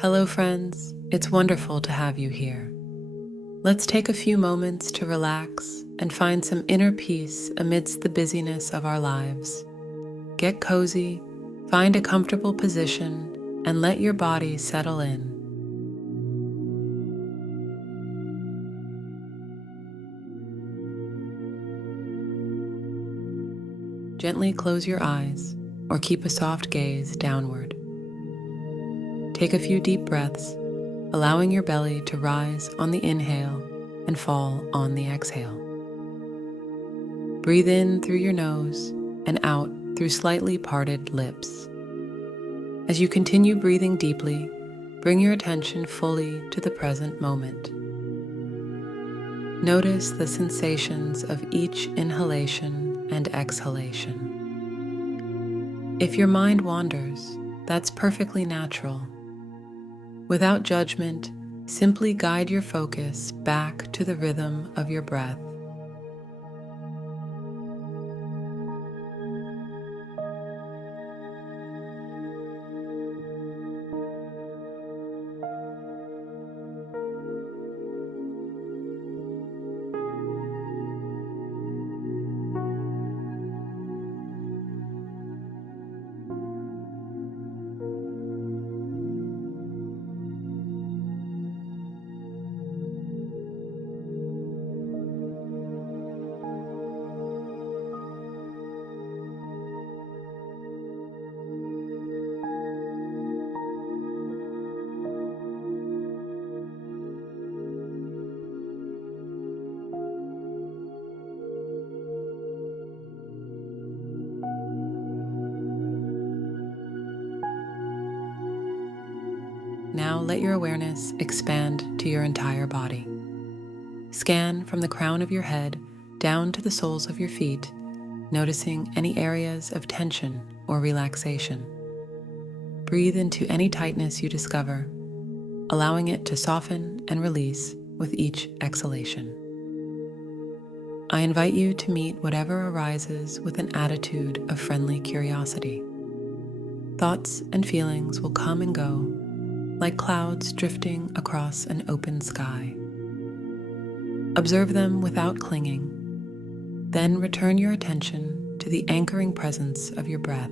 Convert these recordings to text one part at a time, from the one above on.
Hello, friends. It's wonderful to have you here. Let's take a few moments to relax and find some inner peace amidst the busyness of our lives. Get cozy, find a comfortable position, and let your body settle in. Gently close your eyes or keep a soft gaze downward. Take a few deep breaths, allowing your belly to rise on the inhale and fall on the exhale. Breathe in through your nose and out through slightly parted lips. As you continue breathing deeply, bring your attention fully to the present moment. Notice the sensations of each inhalation and exhalation. If your mind wanders, that's perfectly natural. Without judgment, simply guide your focus back to the rhythm of your breath. Now let your awareness expand to your entire body. Scan from the crown of your head down to the soles of your feet, noticing any areas of tension or relaxation. Breathe into any tightness you discover, allowing it to soften and release with each exhalation. I invite you to meet whatever arises with an attitude of friendly curiosity. Thoughts and feelings will come and go, like clouds drifting across an open sky. Observe them without clinging, then return your attention to the anchoring presence of your breath.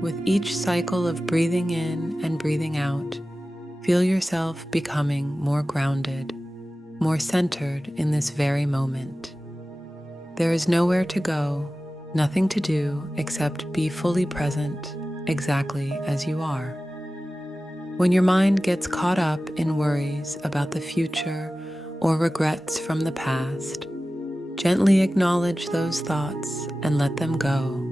With each cycle of breathing in and breathing out, feel yourself becoming more grounded, more centered in this very moment. There is nowhere to go, nothing to do except be fully present, exactly as you are. When your mind gets caught up in worries about the future or regrets from the past, gently acknowledge those thoughts and let them go,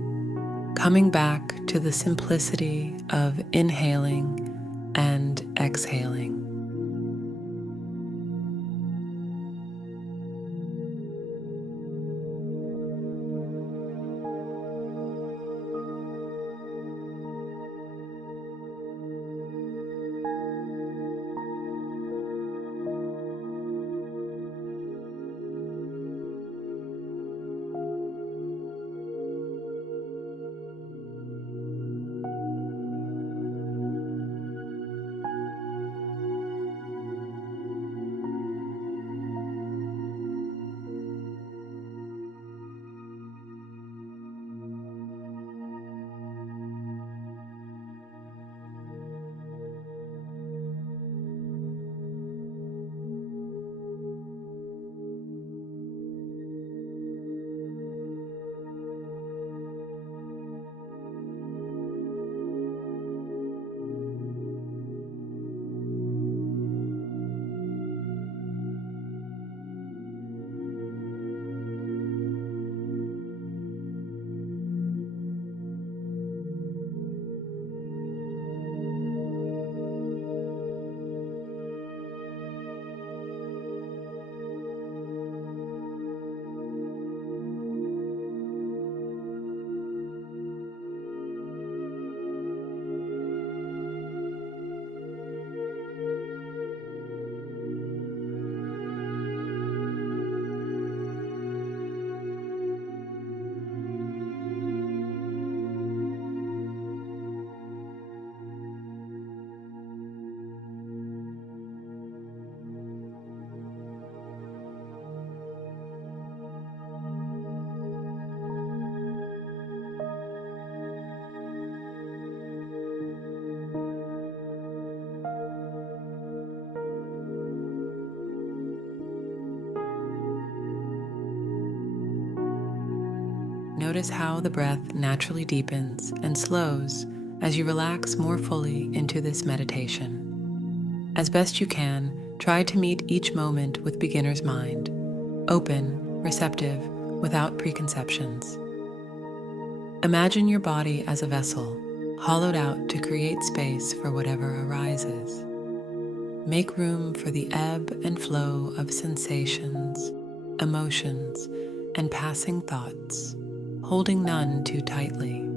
coming back to the simplicity of inhaling and exhaling. Notice how the breath naturally deepens and slows as you relax more fully into this meditation. As best you can, try to meet each moment with beginner's mind, open, receptive, without preconceptions. Imagine your body as a vessel, hollowed out to create space for whatever arises. Make room for the ebb and flow of sensations, emotions, and passing thoughts, holding none too tightly.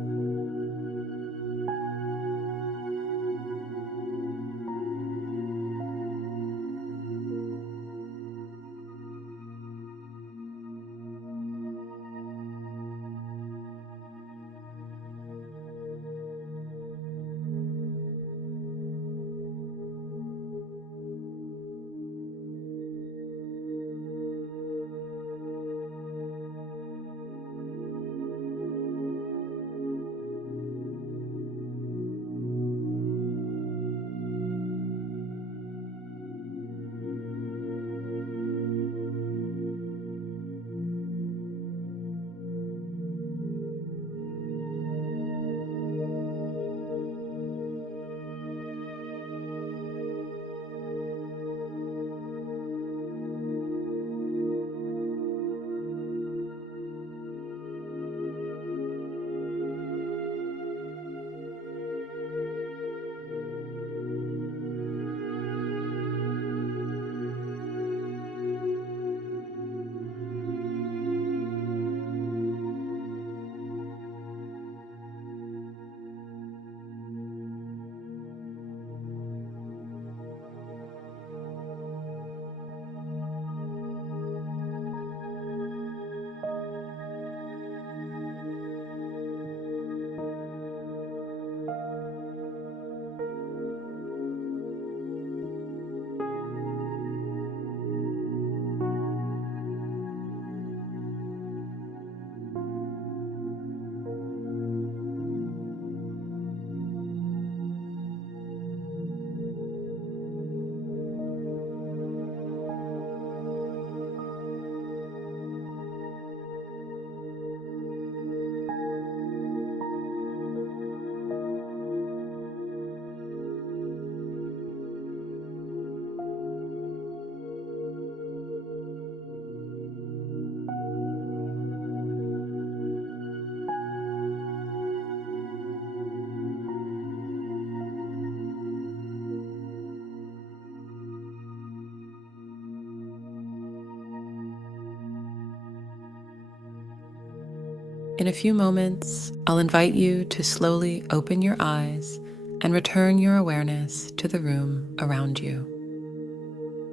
In a few moments, I'll invite you to slowly open your eyes and return your awareness to the room around you.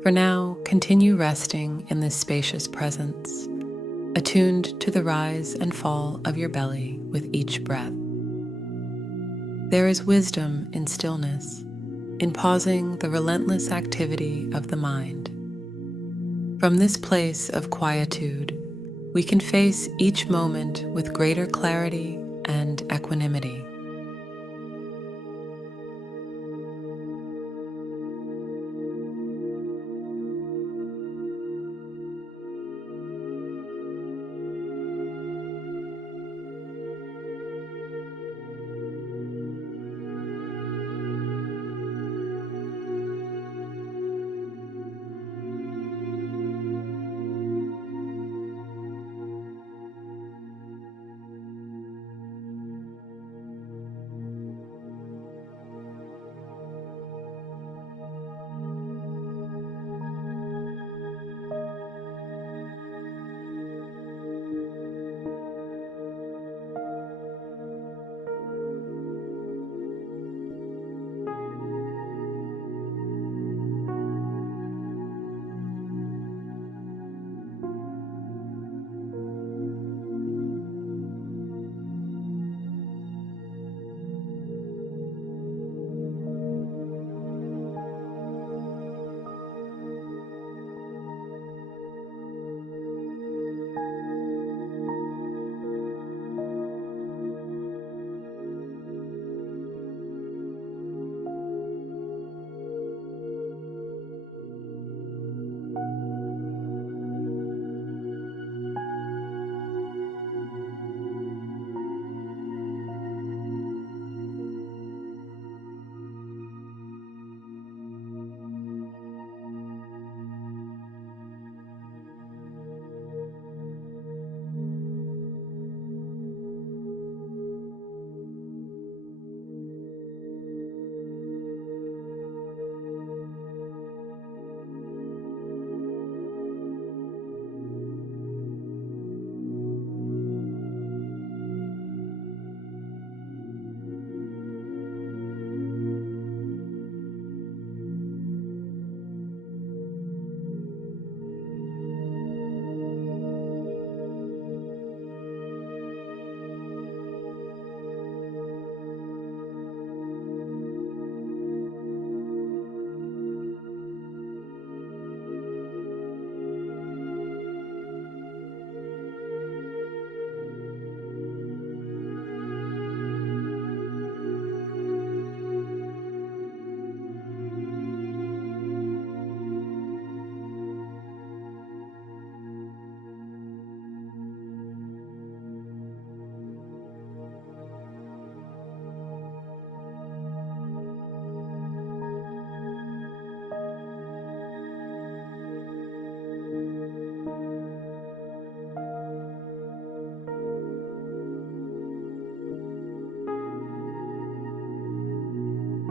For now, continue resting in this spacious presence, attuned to the rise and fall of your belly with each breath. There is wisdom in stillness, in pausing the relentless activity of the mind. From this place of quietude, we can face each moment with greater clarity and equanimity.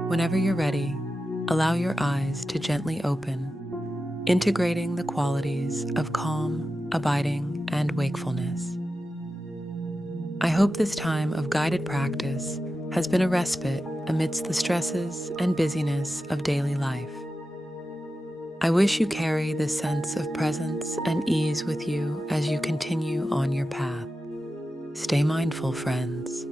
Whenever you're ready, allow your eyes to gently open, integrating the qualities of calm, abiding, and wakefulness. I hope this time of guided practice has been a respite amidst the stresses and busyness of daily life. I wish you carry this sense of presence and ease with you as you continue on your path. Stay mindful, friends.